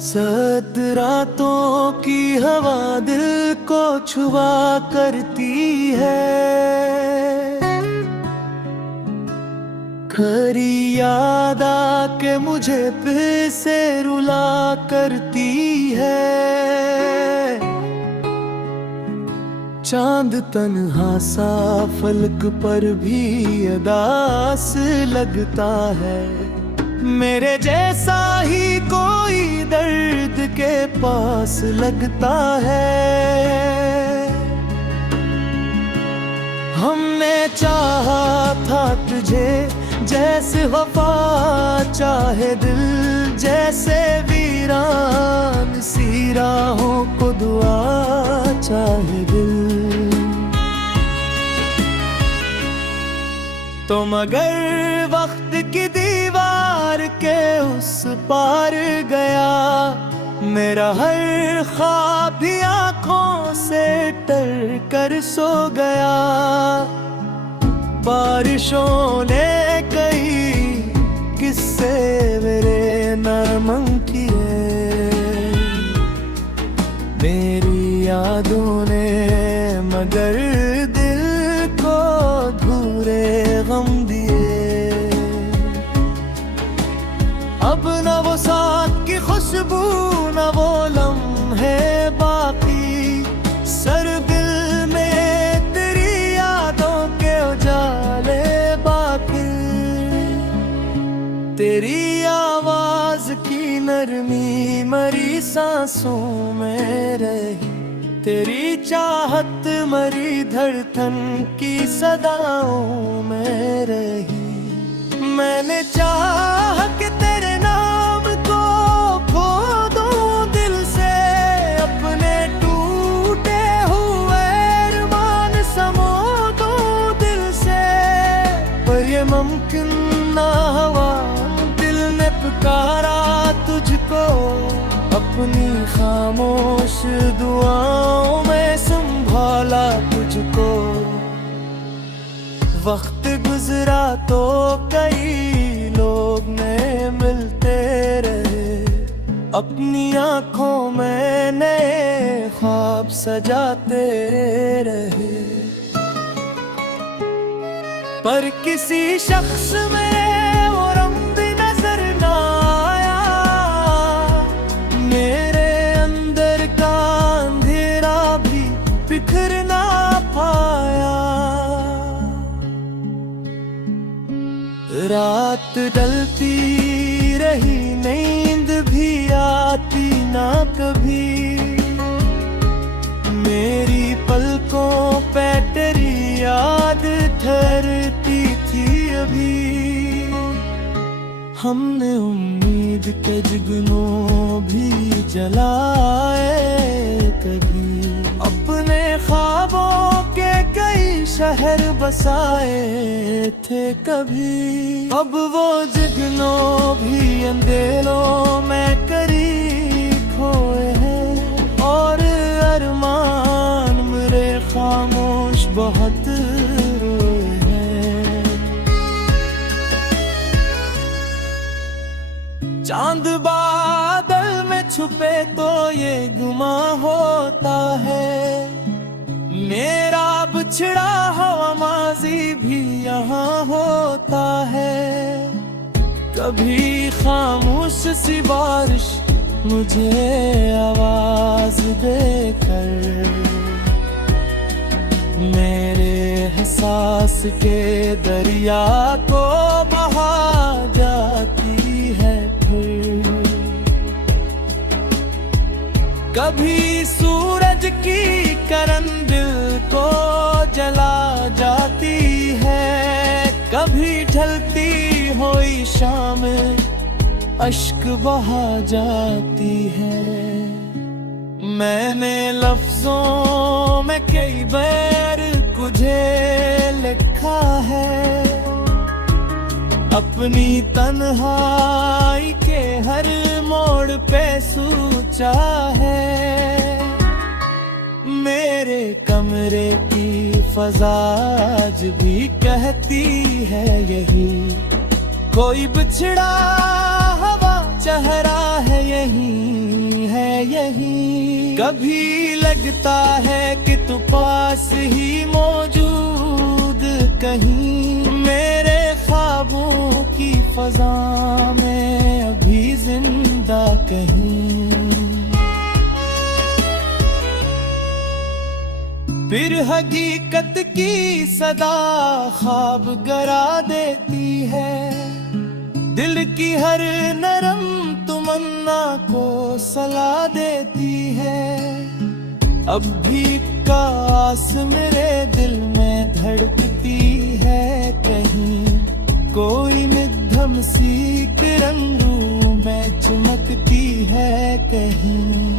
सर्द रातों की हवा दिल को छुआ करती है। खरी याद आके मुझे फिर से रुला करती है। चांद तन्हा सा फलक पर भी अदास लगता है। मेरे जैसा ही कोई दर्द के पास लगता है। हमने चाहा था तुझे जैसे वफा चाहे दिल, जैसे वीरान सी राहों को दुआ चाहे दिल। तो मगर वक्त की दीवार के उस पार गया, मेरा हर ख्वाब भी आँखों से तर कर सो गया। बारिशों ने कई किस्से मेरे नरम किए, मेरी यादों ने मगर दिल को धूरे गम दिए। अब न वो साथ की खुशबू न वो लम्हे बाकी, सर दिल में तेरी यादों के उजाले बाकी। तेरी आवाज की नरमी मरी सांसों में रही, तेरी चाहत मरी धड़कन की सदाओं में रही। मैंने चाहा कि तेरे नाम को खो दूं दिल से, अपने टूटे हुए अरमान समो दूं दिल से, पर ये मुमकिन ना हुआ। दिल ने पुकारा तुझको, अपनी खामोश दुआओं में संभाला तुझको। वक्त गुजरा तो कई लोग नए मिलते रहे, अपनी आंखों में नए ख्वाब सजाते रहे। पर किसी शख्स में वो रंग नजर ना आया, मेरे अंदर का अंधेरा भी बिखर ना पाया। रात ढलती रही, नींद भी आती ना कभी, मेरी पलकों पे तेरी याद ठहरती थी अभी। हमने उम्मीद के जुगनू भी जलाए कभी, अपने ख्वाबों के कई शहर बसाए थे कभी। अब वो जुगनू भी अंधेरों में करीब खोए हैं, और अरमान मेरे खामोश बहुत रोए हैं। चांद बादल में छुपे तो ये गुमा होता है, मेरा बिछड़ा हुआ माजी भी यहाँ होता है। कभी खामोश सी बारिश मुझे आवाज देकर, मेरे एहसास के दरिया को बहा जाती है फिर। कभी सूरज की किरण दिल को जला जाती है, कभी ढलती हुई शाम अश्क बहा जाती है। मैंने लफ्जों में कई बार तुझे लिखा है, अपनी तन्हाई के हर मोड़ पे सोचा है। मेरे कमरे की फजा आज भी कहती है यही, कोई बिछड़ा हवा चेहरा है यही। यहीं। कभी लगता है कि तू पास ही मौजूद कहीं, मेरे ख्वाबों की फजा में अभी जिंदा कहीं। फिर हकीकत की सदा ख्वाब गरा देती है, दिल की हर नरम तमन्ना को सला देती है। अब भी काश मेरे दिल में धड़कती है कहीं, कोई मध्यम सी किरण रूह में चमकती है कहीं।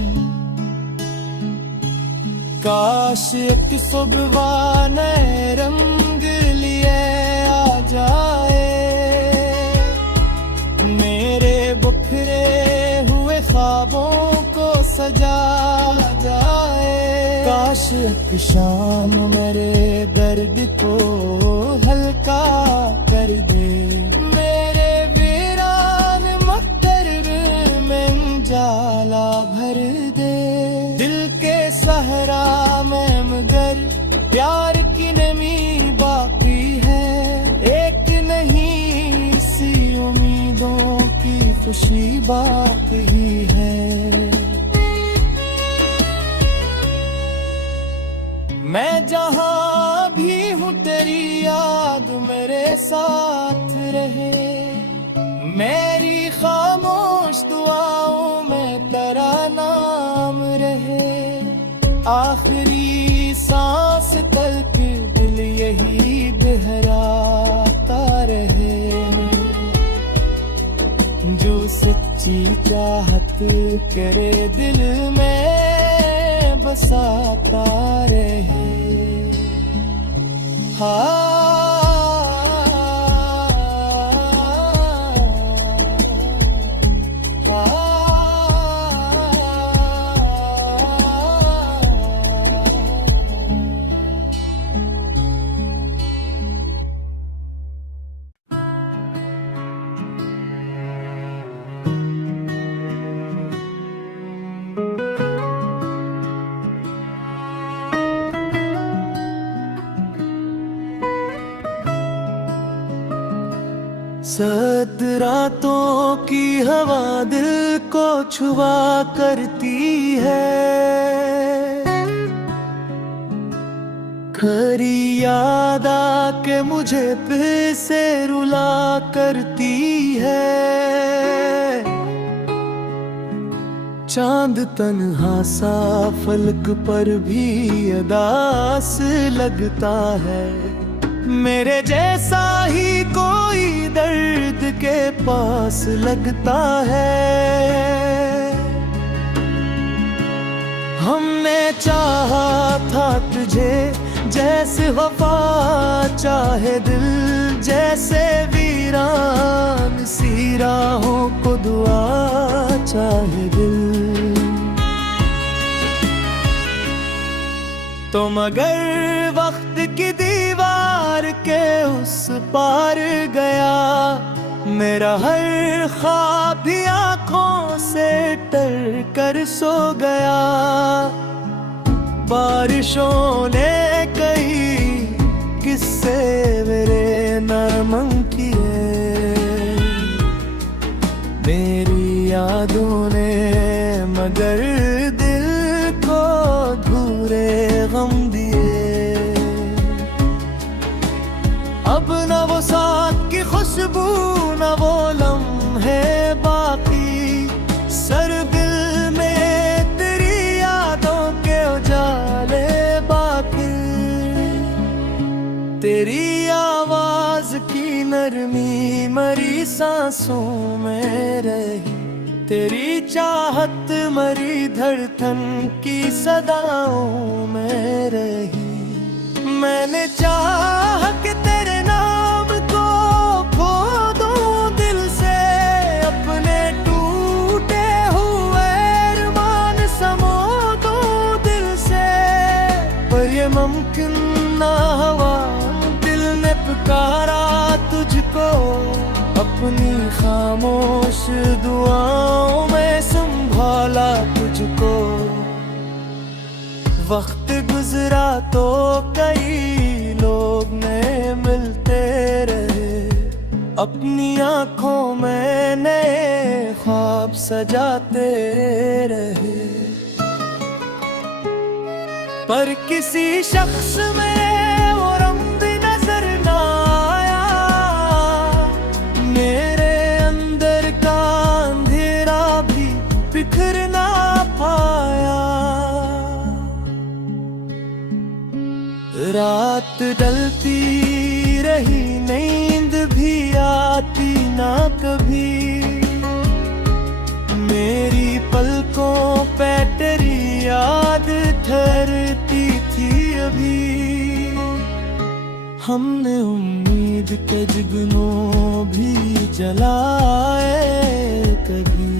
काश एक सुबह नए रंग लिए आ जाए, मेरे बिखरे हुए ख्वाबों को सजा जाए। काश एक शाम मेरे दर्द को हल्का कर दे, मेरे वीरान मकदर में जाला भर दे। दिल के सहरा में मगर प्यार की नमी बाकी है, एक नहीं सी उम्मीदों की खुशी बाकी है। मैं जहाँ भी हूँ तेरी याद मेरे साथ रहे, मेरी खामोश दुआओं में तेरा नाम रहे। आखिरी सांस तक दिल यही दोहराता रहे, जो सच्ची चाहत करे दिल में बसाता रहे। सर्द रातों की हवा दिल को छुआ करती है, खरी याद आके मुझे फिर से रुला करती है। चांद तन्हा सा फलक पर भी अदास लगता है, मेरे जैसा ही कोई दर्द के पास लगता है। हमने चाहा था तुझे जैसे वफा चाहे दिल, जैसे वीरान सी राहों को दुआ चाहे दिल। तो मगर वक्त की दीवार के उस पार गया, मेरा हर ख्वाब भी आँखों से तर कर सो गया। बारिशों ने कई किस्से मेरे नरम किए, मेरी यादों ने मगर दिल को धूरे गम दिए। अब न वो साथ की खुशबू न वो लम्हे बाकी, सरदिल में तेरी यादों के उजाले बाकी। तेरी आवाज की नरमी मरी सांसों में रही, तेरी चाहत मरी धड़कन की सदाओं में रही। मैंने चाहा कि तेरे नाम को खो दूं दिल से, अपने टूटे हुए अरमान समो दूं दिल से, पर ये मुमकिन ना हुआ। दिल ने पुकारा तुझको, अपनी खामोश दुआओं में संभाला तुझको। वक्त गुजरा तो कई लोग नए मिलते रहे, अपनी आंखों में नए ख्वाब सजाते रहे। पर किसी शख्स में वो रंग नजर ना आया, मेरे अंदर का अंधेरा भी बिखर ना पाया। रात ढलती रही, नींद भी आती ना कभी, मेरी पलकों पे तेरी याद ठहरती थी अभी। हमने उम्मीद के जुगनू भी जलाए कभी,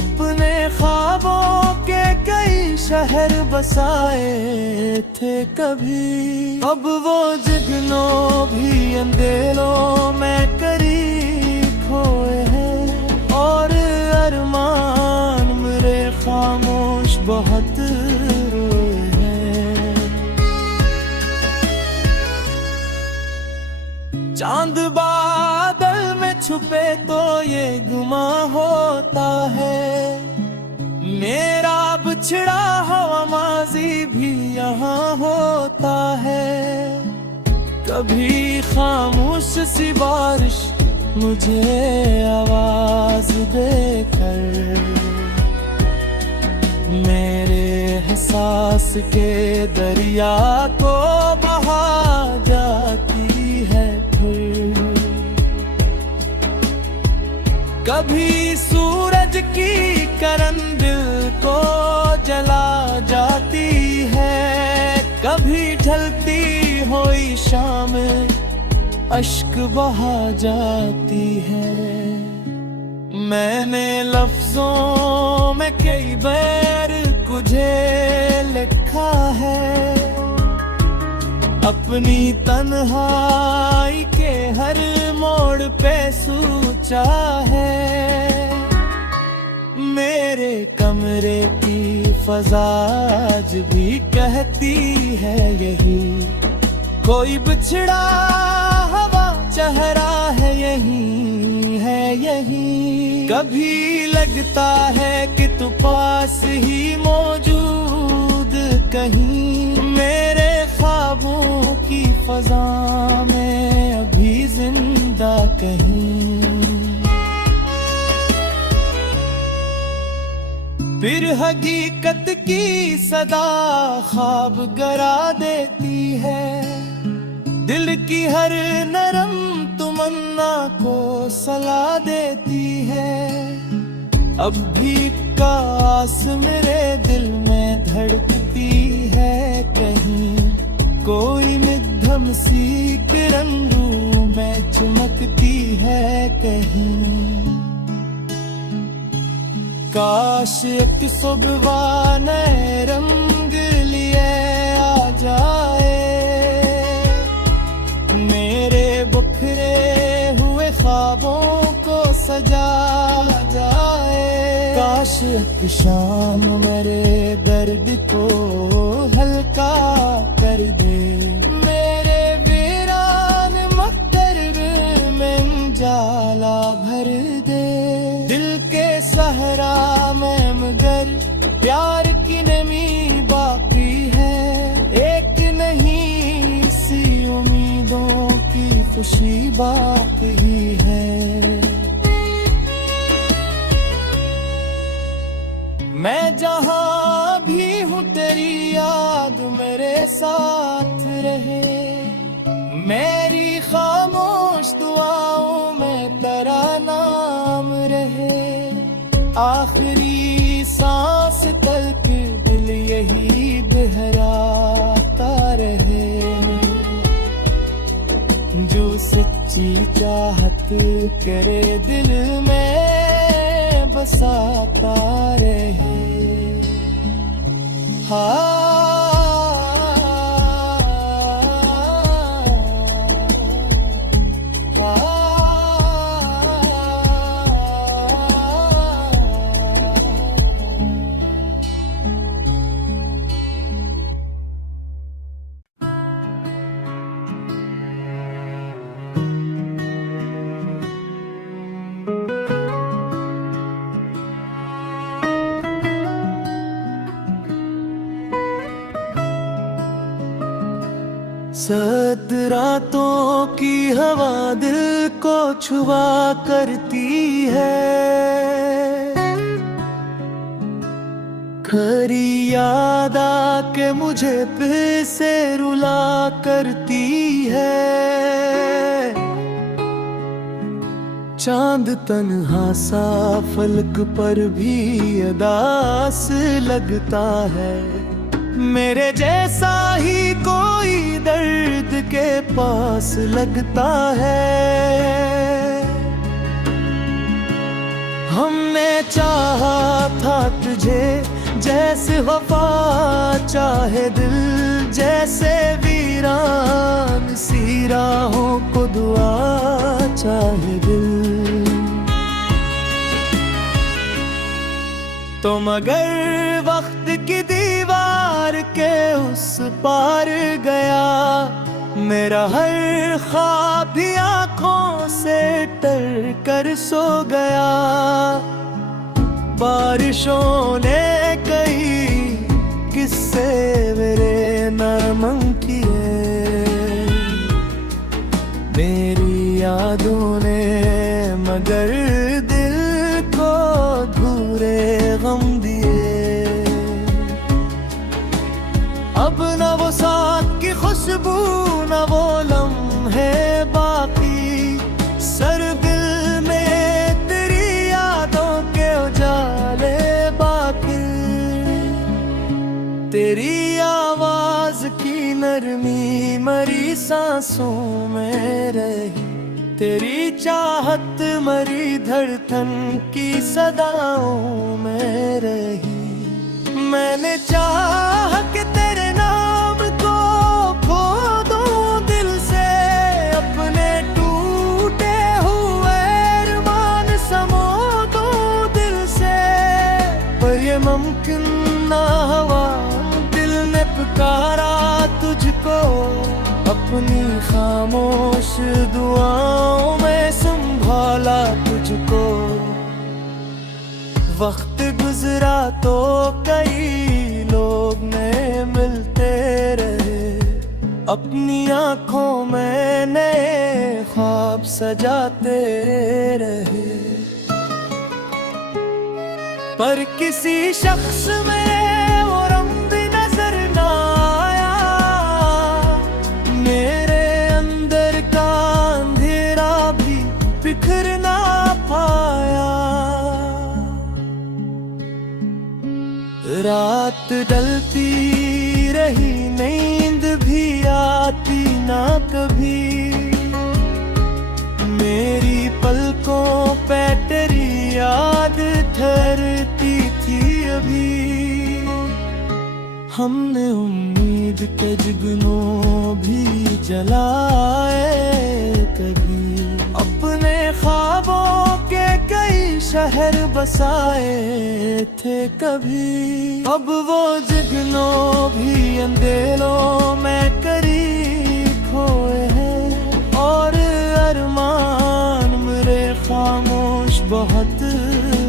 अपने ख्वाबों के कई शहर बसाए थे कभी। अब वो जुगनू भी अंधेरों में करीब खोए हैं, और अरमान मेरे खामोश बहुत रोए हैं। चांद बादल में छुपे तो ये गुमा होता है, मेरा बिछड़ा हुआ माजी भी यहाँ होता है। कभी खामोश सी बारिश मुझे आवाज देकर मेरे एहसास के दरिया को बहा जाती है फिर। कभी सूरज की किरण दिल को जला जाती है, कभी ढलती हुई शाम अश्क बहा जाती है। मैंने लफ्जों में कई बार तुझे लिखा है, अपनी तन्हाई के हर मोड़ पे सोचा है। मेरे कमरे की फजा आज भी कहती है यही, कोई बिछड़ा हवा चेहरा है यही, है यही। कभी लगता है कि तू पास ही मौजूद कहीं, मेरे ख्वाबों की फजा में अभी जिंदा कहीं। फिर हकीकत की सदा ख्वाब गरा देती है, दिल की हर नरम तमन्ना को सला देती है। अब भी काश मेरे दिल में धड़कती है कहीं, कोई मध्यम सी किरण रूह में चमकती है कहीं। काश एक सुबह नए रंग लिए आ जाए, मेरे बिखरे हुए ख्वाबों को सजा जाए। काश एक शाम मेरे दर्द को हल्का कर दे, मेरे वीरान मकदर में जाला भर दे। दिल के सहरा में मगर प्यार की नमी बाकी है, एक नहीं सी उम्मीदों की खुशी बात ही है। मैं जहाँ भी हूँ तेरी याद मेरे साथ रहे, मेरी खामोश दुआओं में तेरा नाम रहे। आखिरी सांस तक दिल यही दोहराता रहे, जो सच्ची चाहत करे दिल में बसाता रहे। सर्द रातों की हवा दिल को छुआ करती है, खरी याद आके मुझे फिर से रुला करती है। चांद तन्हा सा फलक पर भी अदास लगता है, मेरे जैसा ही कोई दर्द के पास लगता है। हमने चाहा था तुझे जैसे वफा चाहे दिल, जैसे वीरान सी राहों को दुआ चाहे दिल। तो मगर वक्त की दीवार के उस पार गया, मेरा हर ख्वाब भी आँखों से तर कर सो गया। बारिशों ने कई किस्से मेरे नाम किए, मेरी यादों ने मगर दिल को धूरे गम दिए। अब न वो साथ की खुशबू न वो लम्हे बाकी, सर दिल में तेरी यादों के उजाले बाकी। तेरी आवाज की नरमी मरी सांसों में रही, तेरी चाहत मरी धड़कन की सदाओं में रही। मैंने चाहा कि तेरे नाम को खो दूं दिल से, अपने टूटे हुए अरमान समो दूं दिल से, पर ये मुमकिन ना हुआ। दिल ने पुकारा तुझको, अपनी खामोश दुआओं में संभाला तुझको। वक्त गुजरा तो कई लोग नए मिलते रहे, अपनी आंखों में नए ख्वाब सजाते रहे, पर किसी शख्स में वो रंग नजर ना आया। मेरे अंदर का अंधेरा भी बिखर ना पाया। रात ढलती रही, नींद भी आती ना कभी, मेरी पलकों पे तेरी याद ठहरती थी अभी। हमने उम्मीद के जुगनू भी जलाए कभी, अपने ख्वाबों के कई शहर बसाए थे कभी। अब वो जुगनू भी अंधेरों में करीब खोए हैं, और अरमान मेरे खामोश बहुत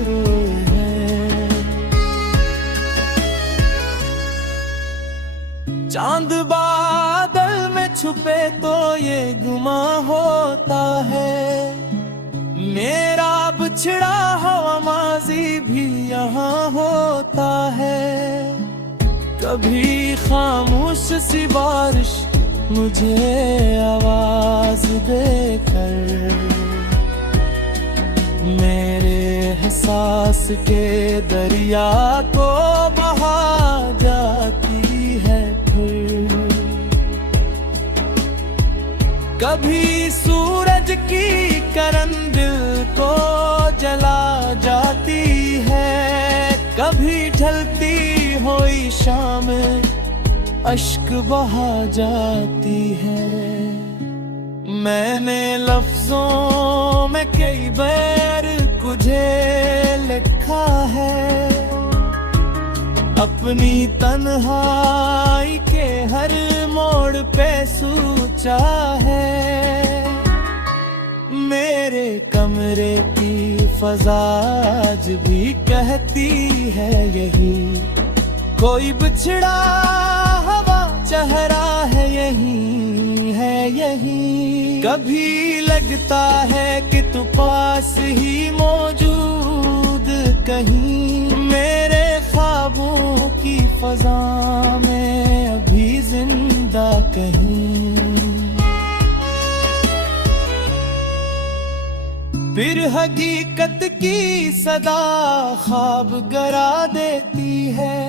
रोए हैं। चांद बादल में छुपे तो ये गुमा होता है, मेरा बिछड़ा हुआ माजी भी यहाँ होता है। कभी खामोश सी बारिश मुझे आवाज देकर, मेरे एहसास के दरिया को बहा जाती है फिर। कभी सूरज की किरण दिल को जला जाती है, कभी ढलती हुई शाम अश्क बहा जाती है। मैंने लफ्जों में कई बार तुझे लिखा है, अपनी तन्हाई के हर मोड़ पे सोचा है। मेरे कमरे की फजाज भी कहती है यही, कोई बिछड़ा हवा चेहरा है यही, है यही। कभी लगता है कि तू पास ही मौजूद कहीं, मेरे ख्वाबों की फजा में अभी जिंदा कहीं। फिर हकीकत की सदा ख्वाब गरा देती है,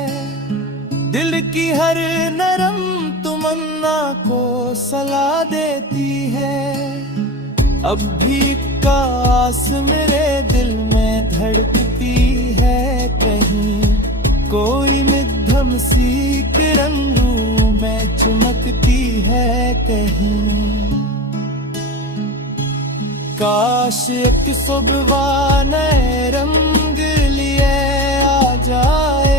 दिल की हर नरम तमन्ना को सला देती है। अब भी काश मेरे दिल में धड़कती है कहीं, कोई मध्यम सी किरण रूह में चमकती है कहीं। काश एक सुबह नए रंग लिए आ जाए,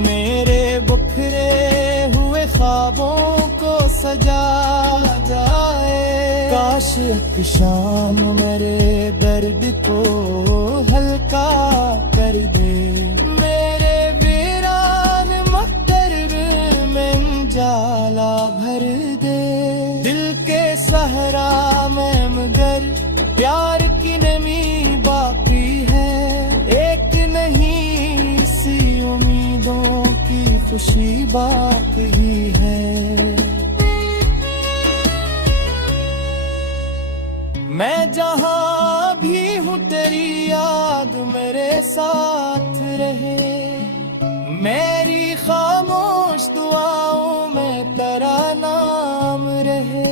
मेरे बिखरे हुए ख्वाबों को सजा जाए। काश एक शाम मेरे दर्द को हल्का कर दे, मेरे वीरान मकदर में जाला भर दे। दिल के सहरा में मगर प्यार की नमी बाकी है, एक नहीं सी उम्मीदों की खुशी बाकी है। मैं जहां भी हूँ तेरी याद मेरे साथ रहे, मेरी खामोश दुआओं में तेरा नाम रहे।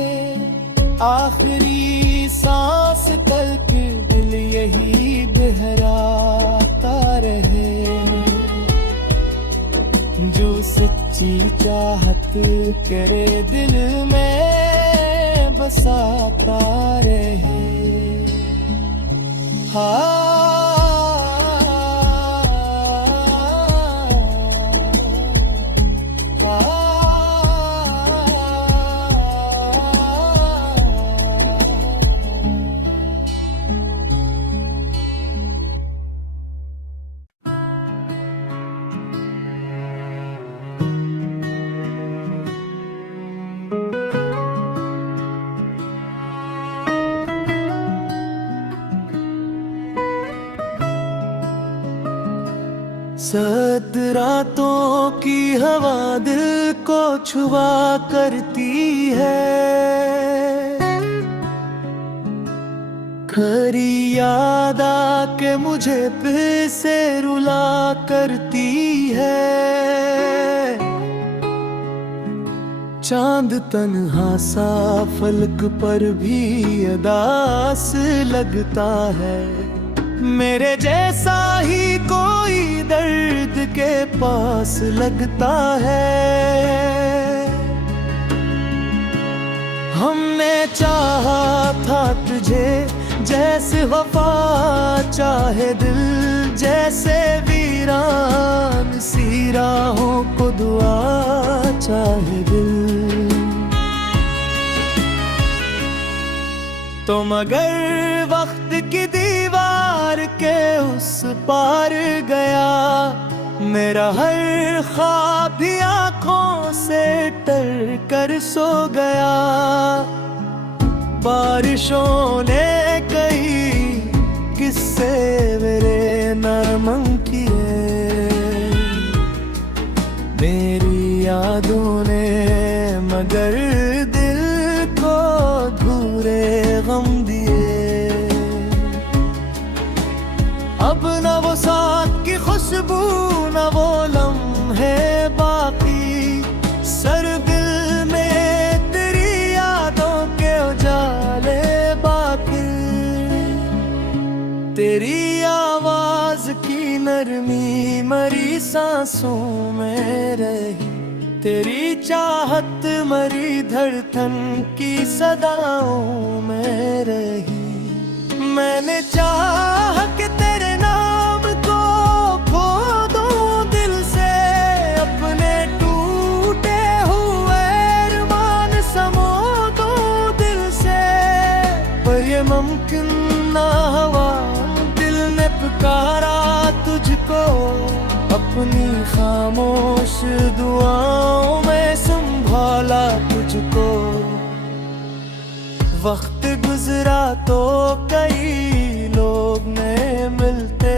आखिरी सांस तक दिल यही दोहराता रहे, जो सच्ची चाहत करे दिल में बसाता रहे। सर्द रातों की हवा दिल को छुआ करती है, खरी याद आके मुझे फिर से रुला करती है। चांद तन्हा सा फलक पर भी अदास लगता है, मेरे जैसा ही कोई दर्द के पास लगता है। हमने चाहा था तुझे जैसे वफा चाहे दिल, जैसे वीरान सी राहों को दुआ चाहे दिल। तो मगर वक्त की दीवार के उस पार गया, मेरा हर ख्वाब भी आँखों से तर कर सो गया। बारिशों ने कई किस्से मेरे नरम किए, मेरी यादों ने मगर दिल को धूरे गम दिए। अब न वो साथ की खुशबू न वो लम्हे बाकी, सर दिल में तेरी यादों के उजाले बाकी। तेरी आवाज की नरमी मरी सांसों में रही, तेरी चाहत मरी धड़कन की सदाओं में रही। मैंने चाहा कि तेरे नाम को खो दूं दिल से, अपने टूटे हुए अरमान समो दूं दिल से, पर ये मुमकिन ना हुआ। दिल ने पुकारा तुझको अपनी खामोश दुआओं में पाला तुझको। वक्त गुजरा तो कई लोग नए मिलते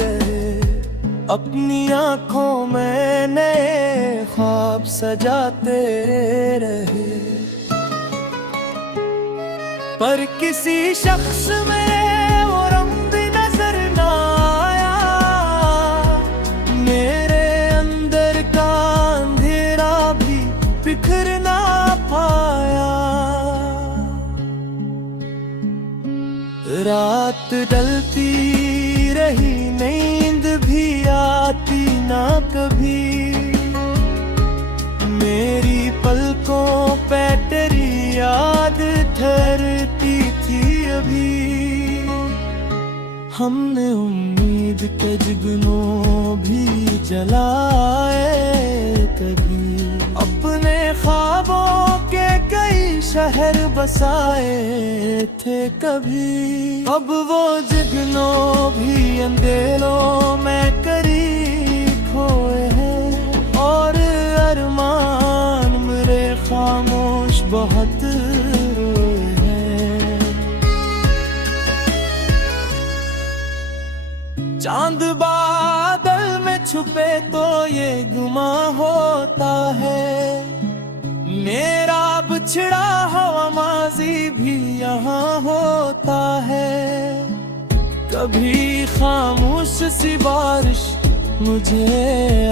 रहे, अपनी आंखों में नए ख्वाब सजाते रहे। पर किसी शख्स में वो रंग नजर ना आया, मेरे अंदर का अंधेरा भी बिखर ना पाया। रात ढलती रही, नींद भी आती ना कभी, मेरी पलकों पे तेरी याद ठहरती थी अभी। हमने उम्मीद के जुगनों भी जलाए कभी, अपने ख्वाबों के कई शहर बसाए थे कभी। अब वो जुगनों भी अंधेरों में करीब खोए हैं, और अरमान मेरे खामोश बहुत रोए हैं। चांद बादल में छुपे तो ये गुमा होता है, मेरा बिछड़ा हुआ माजी भी यहाँ होता है। कभी खामोश सी बारिश मुझे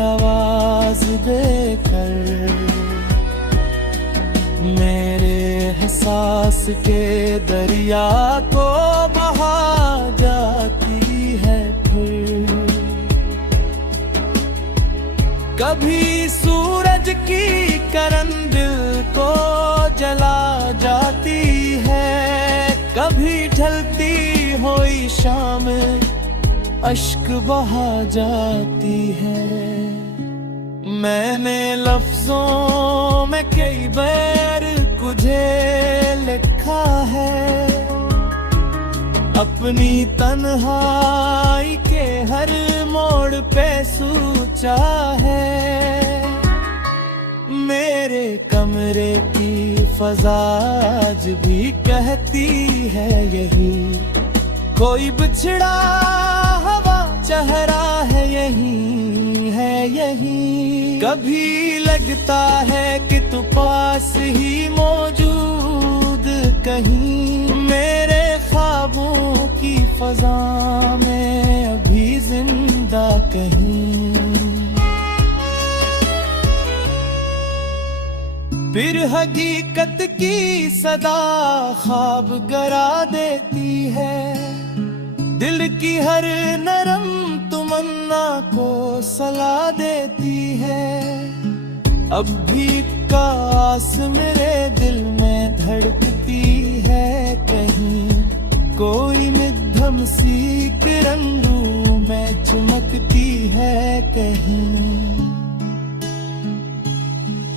आवाज देकर मेरे एहसास के दरिया को बहा जाती है फिर। कभी सूरज की किरण दिल को जला जाती है, कभी ढलती हुई शाम अश्क बहा जाती है। मैंने लफ्जों में कई बार तुझे लिखा है, अपनी तन्हाई के हर मोड़ पे सोचा है। मेरे कमरे की फजा आज भी कहती है यही, कोई बिछड़ा हवा चेहरा है यही, है यही। कभी लगता है कि तू पास ही मौजूद कहीं, मेरे ख्वाबों की फजा में अभी जिंदा कहीं। फिर हकीकत की सदा ख्वाब गरा देती है, दिल की हर नरम तमन्ना को सला देती है। अब भी काश मेरे दिल में धड़कती है कहीं, कोई मध्यम सी किरण रूह में चमकती है कहीं।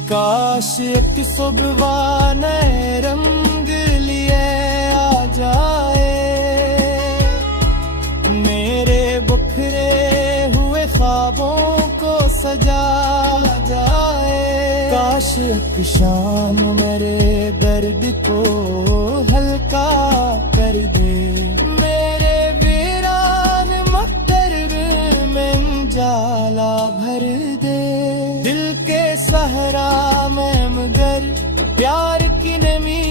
काश एक सुबह नए रंग लिए आ जाए, मेरे बिखरे हुए ख्वाबों को सजा जाए। काश एक शाम मेरे दर्द को हल्का कर दे, मेरे वीरान मकदर में जाला भर दे। दिल के सहरा में मगर प्यार की नमी